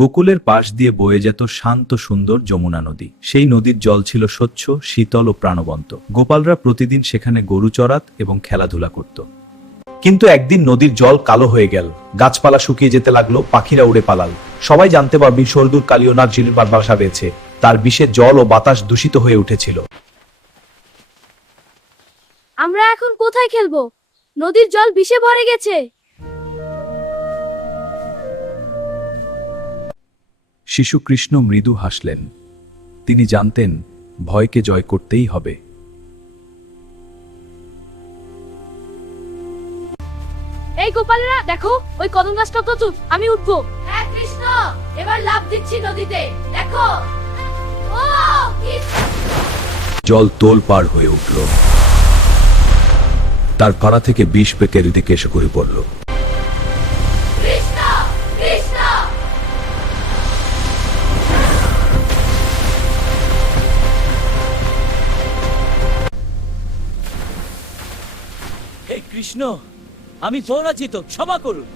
গোকুলের পাশ দিয়ে বয়ে যেত শান্ত সুন্দর যমুনা নদী। সেই নদীর জল ছিল স্বচ্ছ, শীতল ও প্রাণবন্ত। গোপালরা প্রতিদিন সেখানে গরু চড়াত এবং খেলাধুলা করত। কিন্তু একদিন নদীর জল কালো হয়ে গেল, গাছপালা শুকিয়ে যেতে লাগলো, পাখিরা উড়ে পালাল। সবাই জানতে পারবি সর্দুর কালিওনাথ ঝিলির বাসা পেয়েছে। তার বিষে জল ও বাতাস দূষিত হয়ে উঠেছিল। আমরা এখন কোথায় খেলবো? নদীর জল বিষে ভরে গেছে। শিশু কৃষ্ণ মৃদু হাসলেন। তিনি জানতেন ভয়কে জয় করতেই হবে। এই গোপালেরা দেখো, ওই কদম গাছটা কত উঁচু, আমি উঠবো। হ্যাঁ কৃষ্ণ, এবার লাফ দিচ্ছি নদীতে, দেখো। ও জল তোলপাড় হয়ে উঠল। তার পাড়া থেকে বিষ পেকের দিকে এসে করে পড়ল। কৃষ্ণ, কৃষ্ণ। হে কৃষ্ণ, আমি পরাজিত, ক্ষমা করুন।